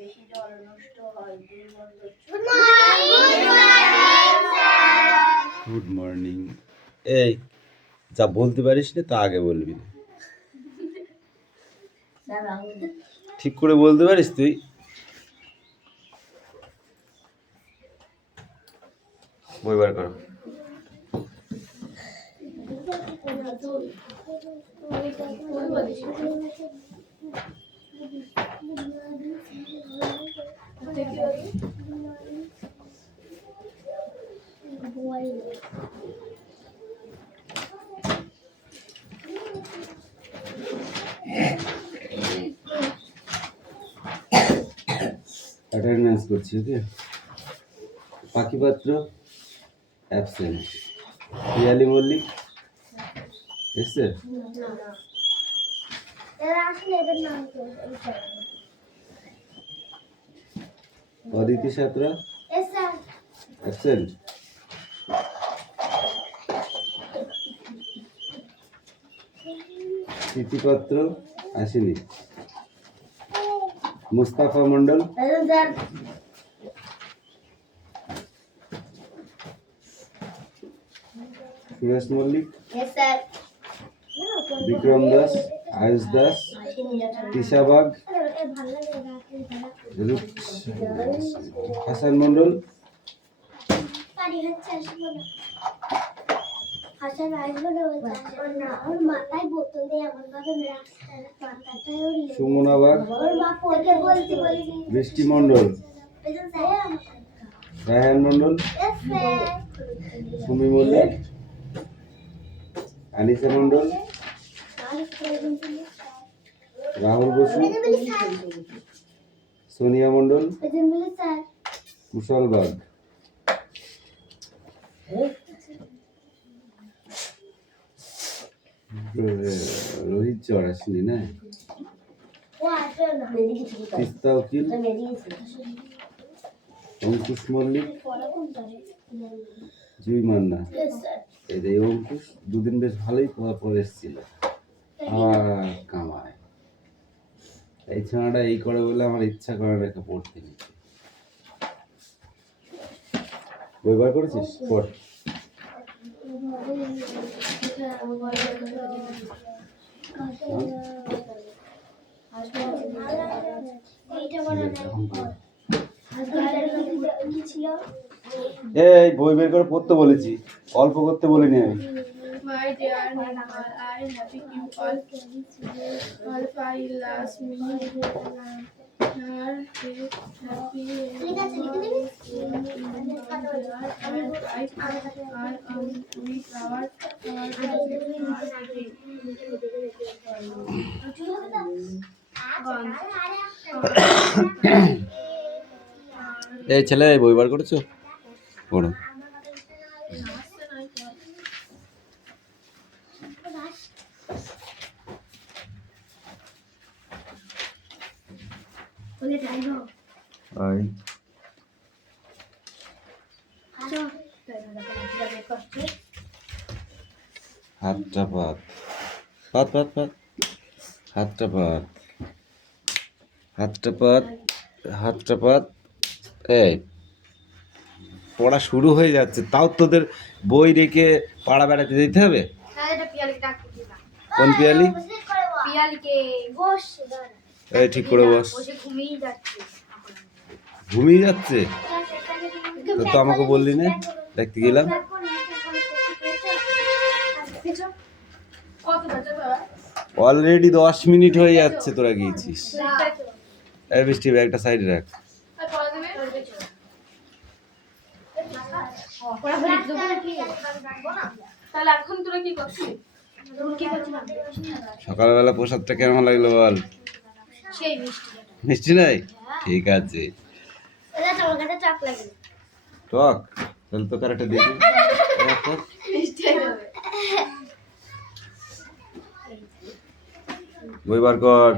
বেশি জল নষ্ট হয় দুর্গন্ধ। Good morning. এই যা বলতে পারিস না তা আগে বলবি না, ঠিক করে বলতে পারিস তুই? বই বার করো। অ্যাটেন্ডেন্স করছি, ওকে? পাখিপাত্র অ্যাবসেন্ট। পিয়ালি মল্লিক এসছে? অদিতি সাঁতরা অ্যাবসেন্ট। স্মৃতিপাত্র আসেনি। মুস্তাফা মন্ডল সুরেশ মল্লিক বিক্রম দাস আয়ুষ দাস তিশাবাগ হাসান মন্ডল সুমনা বাগ বৃষ্টি মন্ডল রায়হান মন্ডল সুমি মল্লিক আনিসা মন্ডল রাহুল বসু সোনিয়া মন্ডল কুশল বাগ। রোহিত চর আসেনি না? তিস্তা উকিল অঙ্কুশ মল্লিক জুই মান্না। এই অঙ্কুশ দুদিন বেশ ভালোই পরে এসেছিল, আবার কামায়। এই ছানাটা এই করে বলে আমার ইচ্ছা করে না একটা পড়তে নিতে। বই বার করেছিস? পড়। এই বই বের করে পড়তে বলেছি, অল্প করতে বলিনি আমি। My dear Nirmal, I happy you all file last minute. Her is happy and I am with our এই ছেলে বই বার করেছো? পড়ো। হাতটা পাত পাত পাত পাত হাতটা পাত হাতটা পাত হাতটা পাত। এই পড়া শুরু হয়ে যাচ্ছে, তাও তোদের বই রেখে পাড়া বেড়াতে যেতে হবে? কোন পিয়ালি? এই ঠিক করে বস। ঘুমিয়ে যাচ্ছে তো? তো আমাকে বললি না, দেখতে গেলাম। অলরেডি 10 মিনিট হয়ে যাচ্ছে, তোরা গিয়েছিস। এই বৃষ্টি ব্যাগটা সাইডে রাখ। সকালবেলা প্রসাদটা কেমন লাগলো বল? মিষ্টি নাই? ঠিক আছে। টক তাহলে তো কারেক্ট দিয়ে বই বার কর।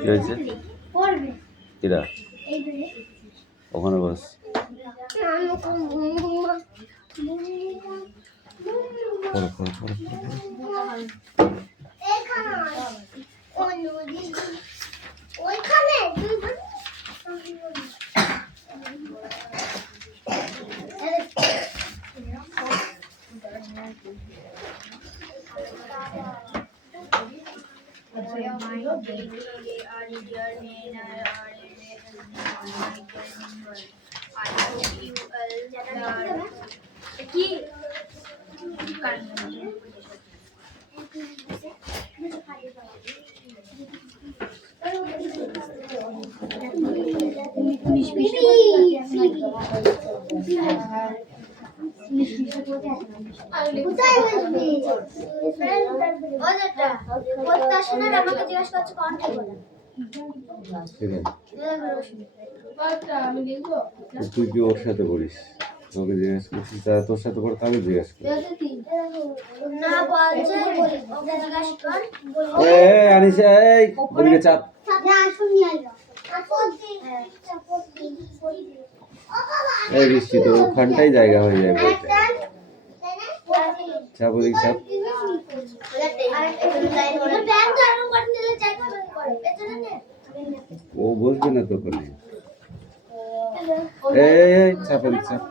কি হয়েছে? এরা ওখানে বস। আমাকে জিজ্ঞাসা করছে কোনটা বলে আমি লিখবো তুই কি ওর সাথে করিস? তোকে জিজ্ঞেস করছিস, তারা তোর সাথে করে তাহলে জিজ্ঞেস কর। না বলছে ওকে জিজ্ঞাসা কর আনিসা, এই ওদিকে চাপ। এই বৃষ্টি তো ওখানটাই জায়গা হয়ে যায় বলতে। চাপ ওদিকে চাপ। ও বসবে না তখন। এই চাপেন চাপ।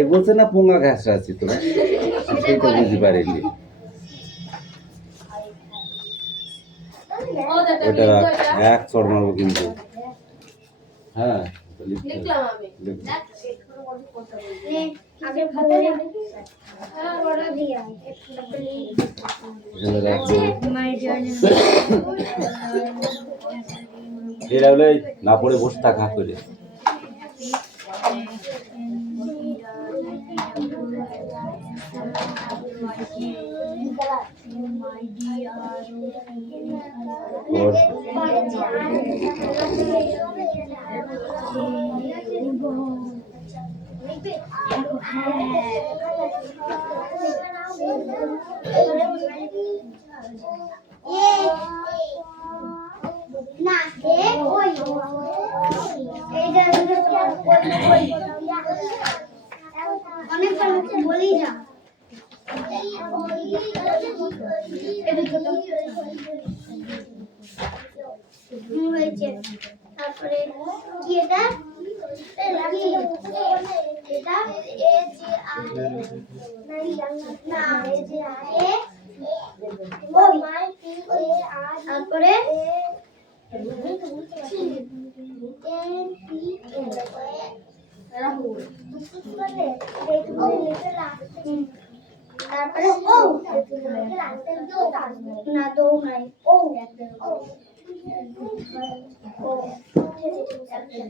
এগোছে না পোঙা ঘাস আছে তোরা, সেইটা বুঝতে পারিনি। ওটা এক চড় মারবো কিন্তু। হ্যাঁ লিখলাম আমি না পড়ে বসে থাকা করে। বলি না হয়েছে। তারপরে কি এটা তারপরে তারপরে ও না দৌ নাই ও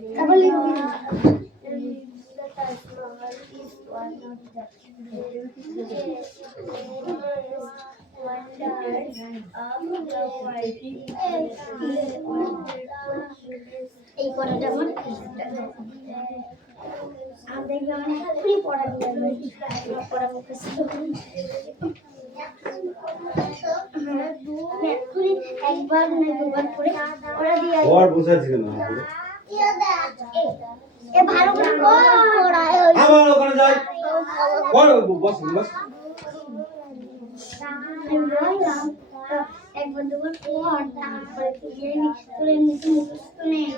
তারপরে এই পড়াটা আমার দেখবে আমার এখনই পড়া দিয়ে পড়া মুখস্থ একবার না দুবার পড়ে পড়া দিয়ে আর বুঝাচ্ছি না এ ভালো করে পড়া আবার ওখানে যাই বল বস বস একবার দুবার পড় তারপরে তুই তোর এমনিতে মুখস্থ নেই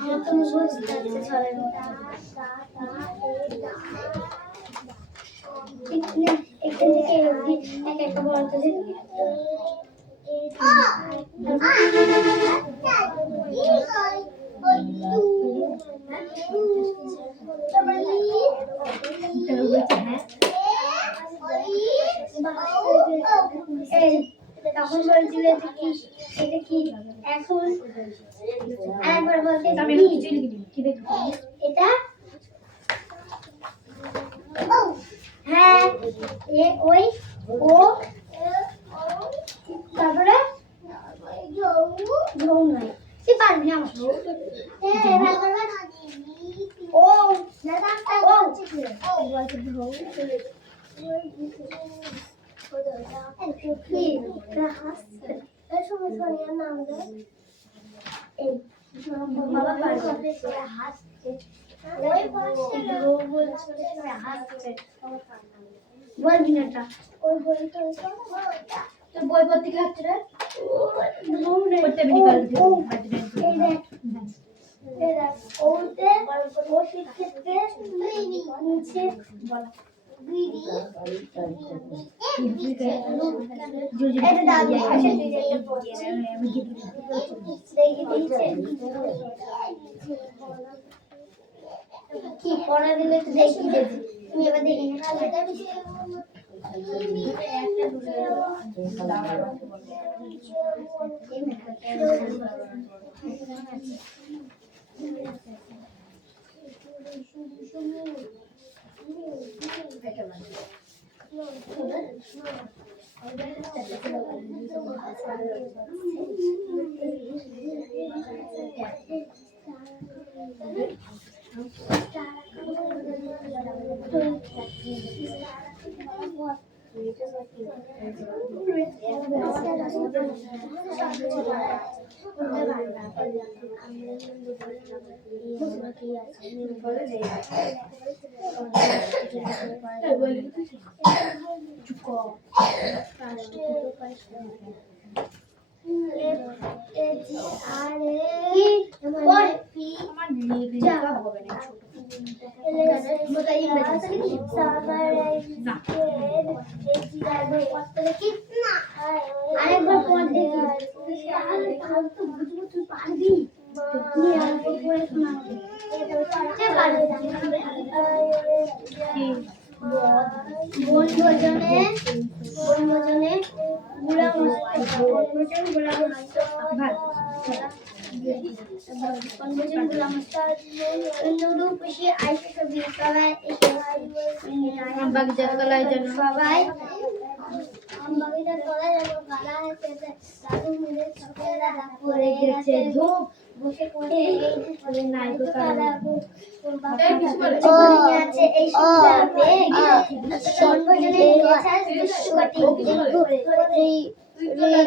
আমার তো মুখস্থ যাচ্ছে সবাই এখান থেকে এক একটা বলতে তখন বলছিল এটা কি এখন আরেকবার বলতে এটা হ্যাঁ এ ওই ও তারপরে ঝৌ নয় তুই পারবি না ও বলবি না এটা ওই বইটা তোর বই পড়তে কি হচ্ছে রে পড়তে বিনি কাল এই দেখ ওতে ও শিখতে নিচে বলা এটা দাদু আছে আমি কি কি পড়া দিলে তো দেখি দেখি তুমি এবার দেখি আরেকবার পড় দেখি তুই পারবি বনভোজনে গুড়া বাগিচার তলায় যেন সবাই আমবাগিচার তলায় যেন গালা আছে দাদু মিলে ছোটরা পড়ে গেছে ধূপ বসে পড়ে এই নাইকো কালা আছে এই সুবিধাতে বনভোজনে গেছাস বিশ্বকাটি এই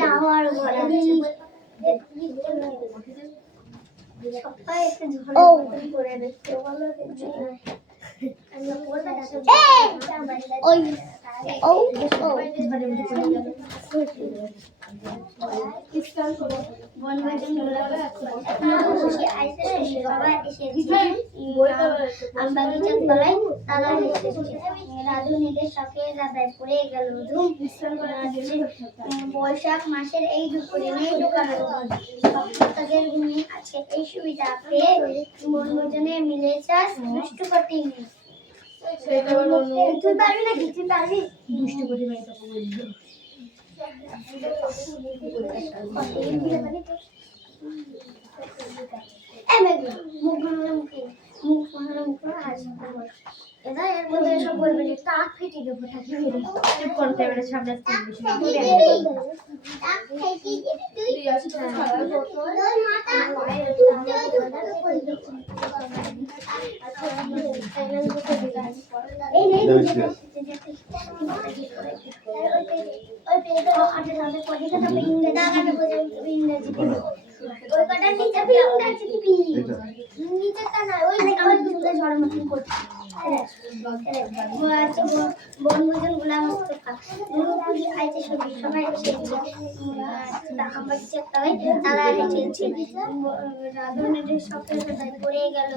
আমার বলা সবাই একটু ঝড় করে দেখতে বলো বৈশাখ মাসের এই দুপুরে নেই দোকানে ঘুমিয়ে আছে এই সুবিধা পেয়ে বনভোজনে মিলে চাষ দুষ্টু কটি তুই পারবি না কিছু পারবি দুষ্টু কটি এটা এর মধ্যে সব বলবে যে টাক ফেটে দেবো টাকি মেরে করতে এবারে সামনে টাক ফেটে তুই আসি তো খাবার করতে মাথা এই নেই ওই পেটে আটে সাথে পড়িতে তবে ইংরেজি কাটা বোঝে ইংরেজি ওই কাটা নিচে পি ইংরেজি পি নিচে টা না ওই আমার দুধে ঝড় মতন করছে বনভোজন গোলাম মুস্তফা পুরি আইতে সবাই এসেছে আমার চেষ্টায় তারা এসেছে রাধুনের সকালে সবাই পড়ে গেল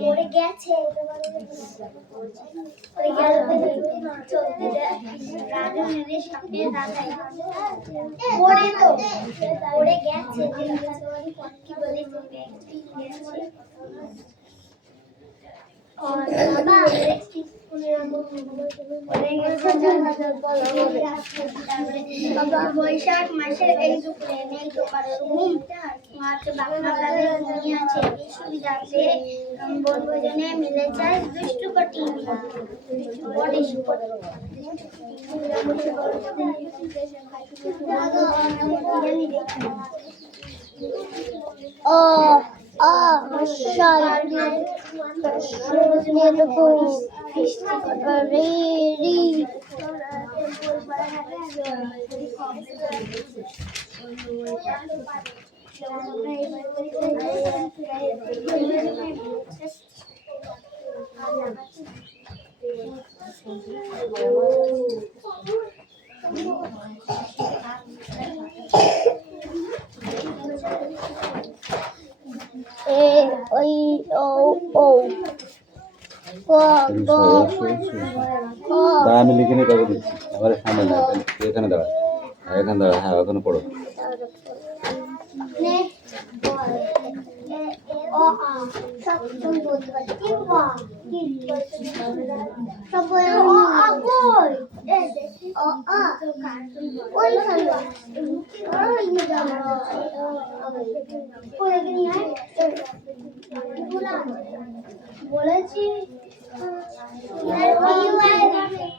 পড়ে গেছে পড়ে গেল চলতে রাধুনের সামনে দাদাই পড়ে তো পড়ে গেছে কি বলে বৈশাখ মাসের এই দুপুরে নেই দোকানের ঘুম বাংলাদেশের ঘুমিয়ে আছে এই সুবিধাতে বনভোজনে মিলে যায় দুষ্টু কটি ও দাঁড়া, আমি লিখে নিয়ে তারপর দিচ্ছি। আমার সামনে না, তুই এখানে দাঁড়া, এখানে দাঁড়া। হ্যাঁ, ওখানে পড়ো। বলেছি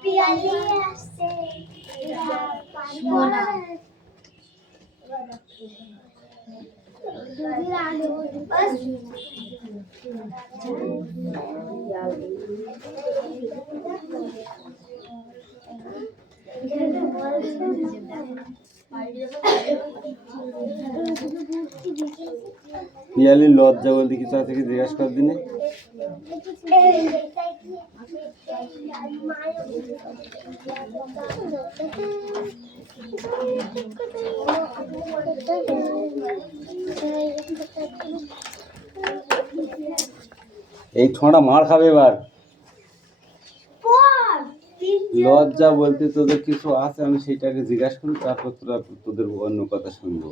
পিয়ালি আসছে পিয়ালির লজ্জা বলতে কিছু আছে কি জিজ্ঞাসা কর দিনে? এই ছোঁড়া মার খাবে এবার। লজ্জা বলতে তোদের কিছু আছে, আমি সেইটাকে জিজ্ঞাসা করি, তারপর তোরা তোদের অন্য কথা শুনবো।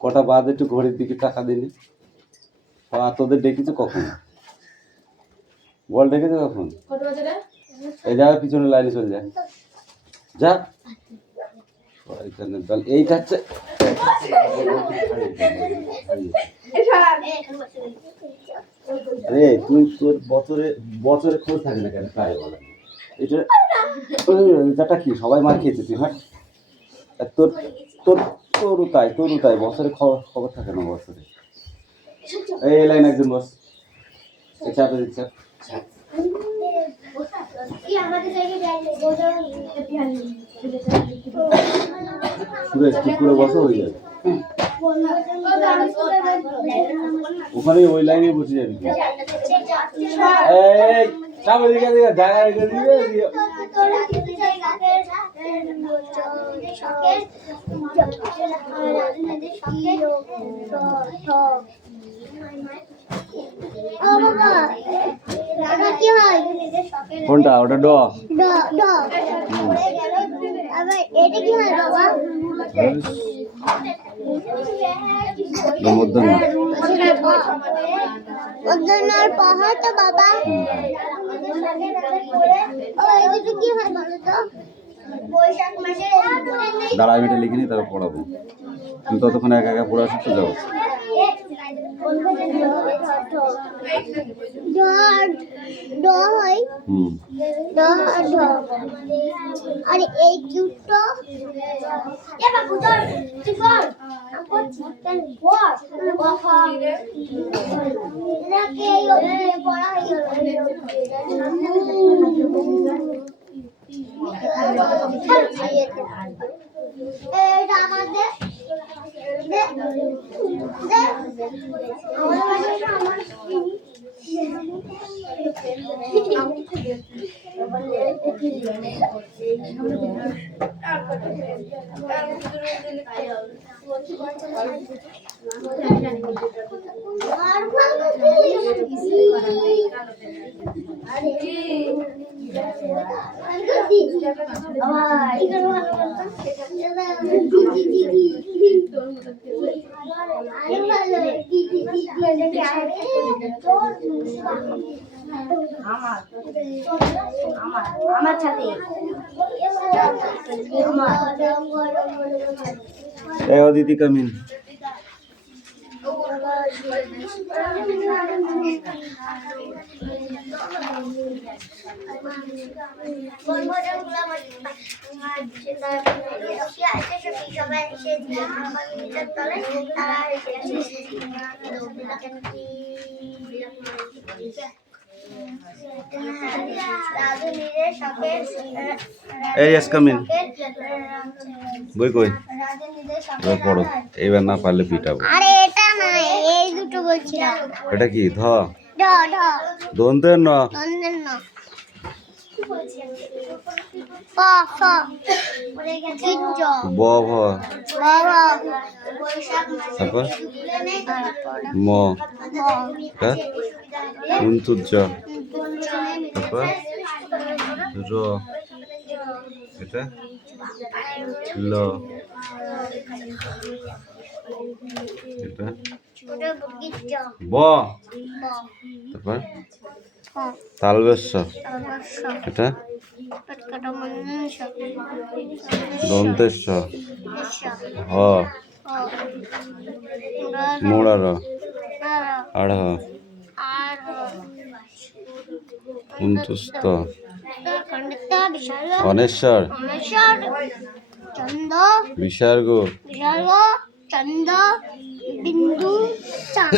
কটা বাদ একটু ঘড়ির দিকে টাকা দিলি? তোদের ডেকেছে কখন? বল, ডেকেছে কখন? এই যা, পিছনে লাইনে চলে যা, যা। এইটা হচ্ছে আরে তুই তোর বছরে বছরে খোঁজ থাকে না কেন? তাই বলে এটা কি সবাই মার খেয়েছে তুই? হ্যাঁ, তোর তোর তোরও তাই বছরে খবর থাকে না বছরে। এই লাইন একজন বস, চাপে দিচ্ছে। সুরেশ ঠিক করে বসো, হয়ে যাবে। ওখানে ওই লাইনে বসে যাবি। এই চাপে দিকে জায়গা রেখে দিয়ে কোনটা? ওটা ড। এটা কি হয় বাবা? মধ্যাহ্নের পর তো বাবা কি হয় বলো তো? বৈশাখ মাসে দাঁড়া, আমি এটা লিখে নিই, তারপর পড়াবো। তুমি ততক্ষণ একা একা পড়া শিখতে যাও। আর এই দুটো এটা আমাদের আমার সাথে এই অদিতি কামিন। এই কামিন বই কই এবার পড়ো, এইবার না পারলে পিটাবো। আরে এটা না, এই দুটো বলছিলাম। এটা কি ধ ঢ ঢ দন্তের ন নন্দন না। প ফ কিঞ্জ ব ভ বাবা তারপর ম টা উন্তুজ তারপর র এটা ল এটা ব তারপর তালবেশ এটা দন্তেশ হ মোড়ার আড় উন্তুস্ত অনেশ্বর চন্দ বিসর্গ বিসর্গ চন্দ বিন্দু চাঁদ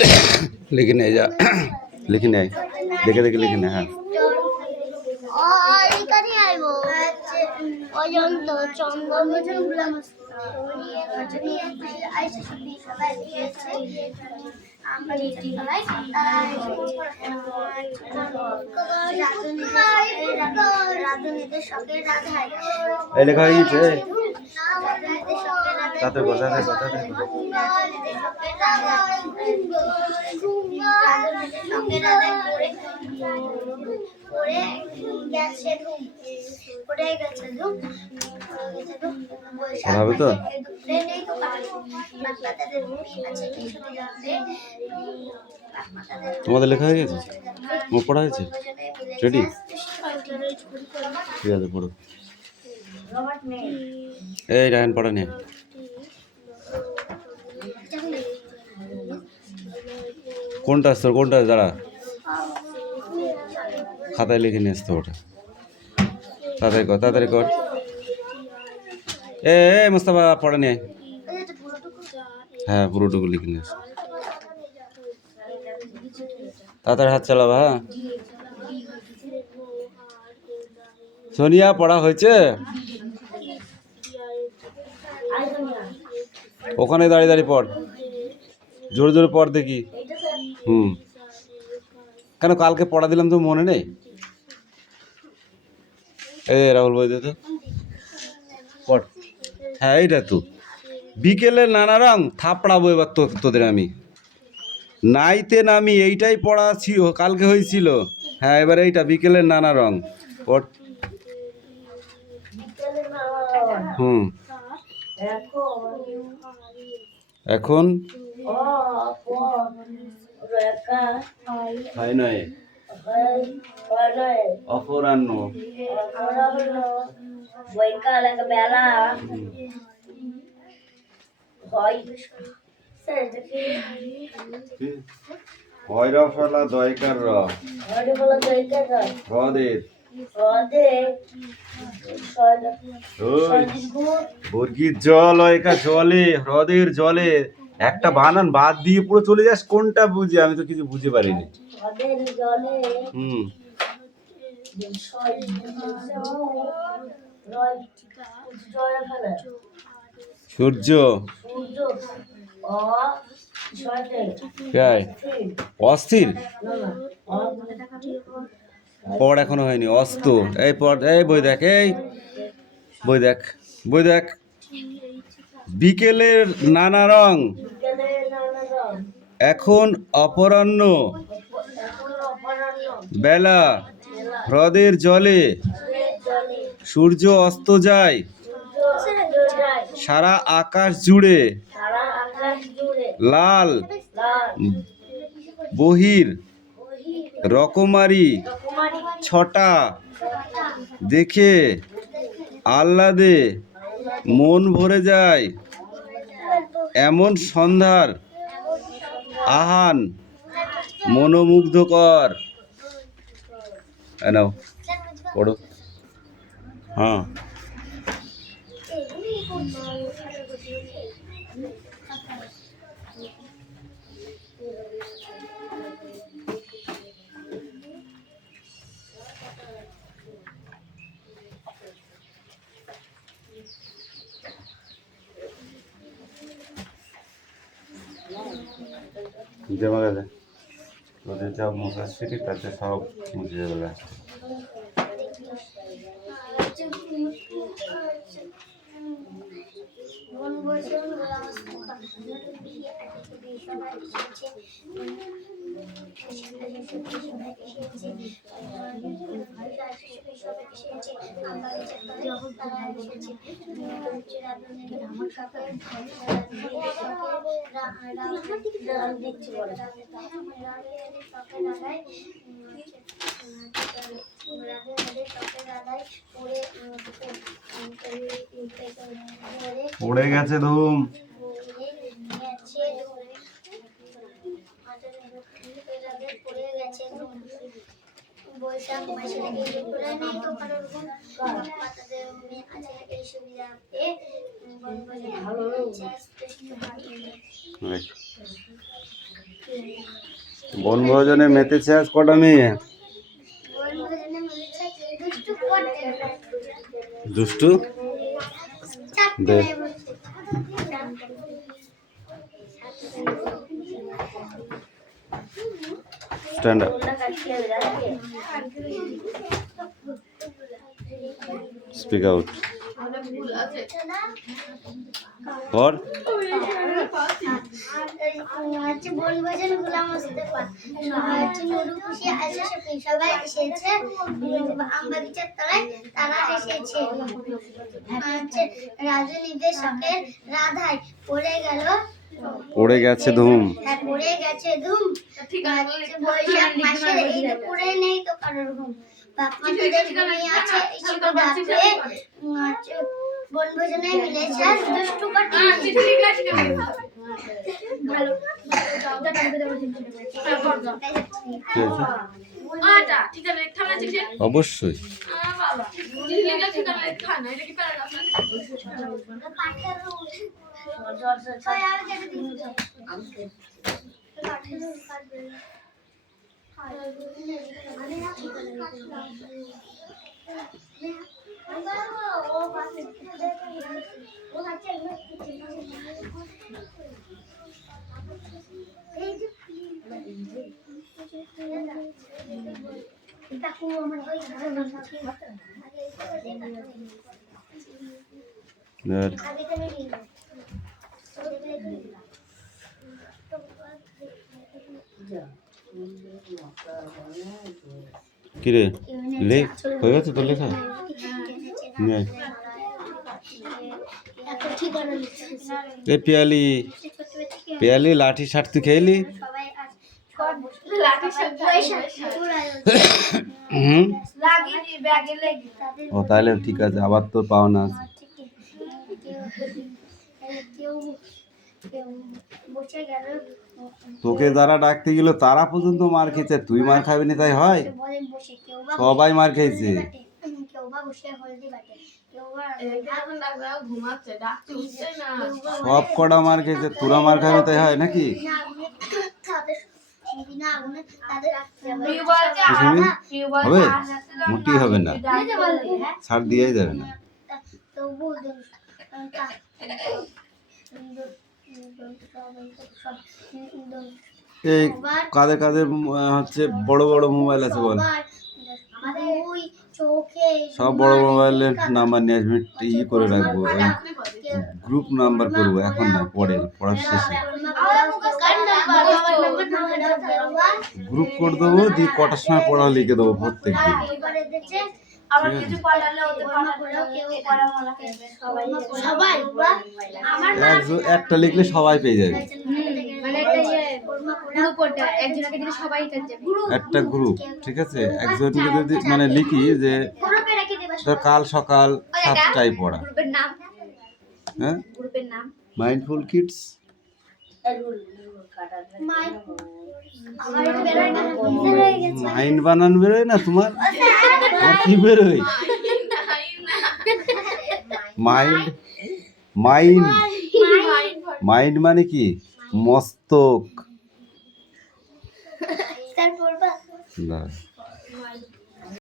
লিখে নে যা লিখে নে দেখে দেখে লিখে নে। হ্যাঁ এখানে আইব অজন্ত চন্দ্র এই লেখা হয়ে গেছে তাতে কথা কথা হবে তো তোমাদের লেখা হয়ে গেছে, মুখ পড়া হয়েছে, রেডি? ঠিক আছে পড়ো। এই রায়ন পড়া নিয়ে কোনটা আসতো কোনটা দাঁড়া খাতায় লিখে নিয়ে আসতো ওটা তাড়াতাড়ি কর এ মুস্তাফা পড়া নিয়ে হ্যাঁ পুরোটুকু লিখে নিয়ে আসো তাড়াতাড়ি হাত চালাবা। হ্যাঁ সোনিয়া পড়া হয়েছে ওখানে দাঁড়িয়ে দাঁড়িয়ে পড় জোরে জোরে পড় দেখি। কেন কালকে পড়া দিলাম তো মনে নেই? এ রাহুল বই দে তো পড়। হ্যাঁ এইটা তো বিকেলে নানা রং থাপড়াবো এবার তোদের আমি নাইতে নামি এইটাই পড়া ছিল কালকে হয়েছিল। হ্যাঁ এবার এইটা বিকেলের নানা রং পড়। এখন অপরাহ্ন বেলা ফলা দয়কার হ্রদের বর্গির জল অয়কা জলে হ্রদের জলে একটা বানান বাদ দিয়ে পুরো চলে যাস কোনটা বুঝি আমি তো কিছু বুঝতে পারিনি। সূর্য অস্থির পড় এখনো হয়নি অস্ত এই পড় এই বই দেখ এই বই দেখ বিকেলের নানা রং এখন অপরাহ্ন বেলা হ্রদের জলে সূর্য অস্ত যায় সারা আকাশ জুড়ে লাল বহির রকমারি ছটা দেখে আহ্লাদে মন ভরে যায় এমন সন্ধ্যার আহান মনোমুগ্ধকর। নাও পড়ো। হ্যাঁ জমা গেলে ওদের যা মুখের স্মৃতি তাতে সব মুছে যাবে লাস্টে। পড়ে গেছে ধুম। বৈশাখ মাসে এই পুরা নেই তো কারোর গুণ মাতাদের আছে এই সুবিধাতে বনভোজনে মেতেছে আজ কটা মেয়ে? দুষ্টু they stand up speak out for বনভোজন গোলাম মোস্তফা নুরু খুশি আয়শা শফি সবাই এসেছে আমবাগিচার তলায় তারা এসেছে রাজু নির্দেশকের রাধায় পড়ে গেছে ধুম পড়ে গেছে ধুম বৈশাখ মাসের এই দুপুরে নেই তো কারোর ঘুম বাপমাদের ঘুমিয়ে আছে বনভোজনে মিলেছে দুষ্টু পাটি ভালো অবশ্যই কিরে লেখ হয়ে গেছে তো লেখা এ পিয়ালি পিয়ালি লাঠি শার্ট তুই খেলি ও তাহলে ঠিক আছে আবার তোর পাওনা আছে তোকে যারা ডাকতে গেল তারা পর্যন্ত মার খেয়েছে তুই মার খাবি না তাই হয় সবাই মার খেয়েছে সব কটা মার খেয়েছে তোরা মার খাবি তাই হয় নাকি হবে মোটেই হবে না ছাড় দিয়েই যাবে না এই কাদের কাদের হচ্ছে বড় বড় মোবাইল আছে বল সব বড় মোবাইলের নাম্বার নিয়ে আসবি ই করে রাখবো গ্রুপ নাম্বার করবো এখন না পরে পড়ার শেষে গ্রুপ করে দেবো দিয়ে কটার সময় পড়া লিখে দেবো প্রত্যেক দিন একটা লিখলে সবাই পেয়ে যাবে একটা গ্রুপ ঠিক আছে একজনকে যদি মানে লিখি যে কাল সকাল 7টায় পড়া হ্যাঁ মাইন্ডফুল কিডস আমার একটু বেরোয় না, ভুল হয়ে গেছে। মাইন্ড বানান বেরোয় না তোমার? তোমার কি বেরোয়? মাইন্ড মাইন্ড মাইন্ড মানে কি? মস্তক। স্যার পড়বা? না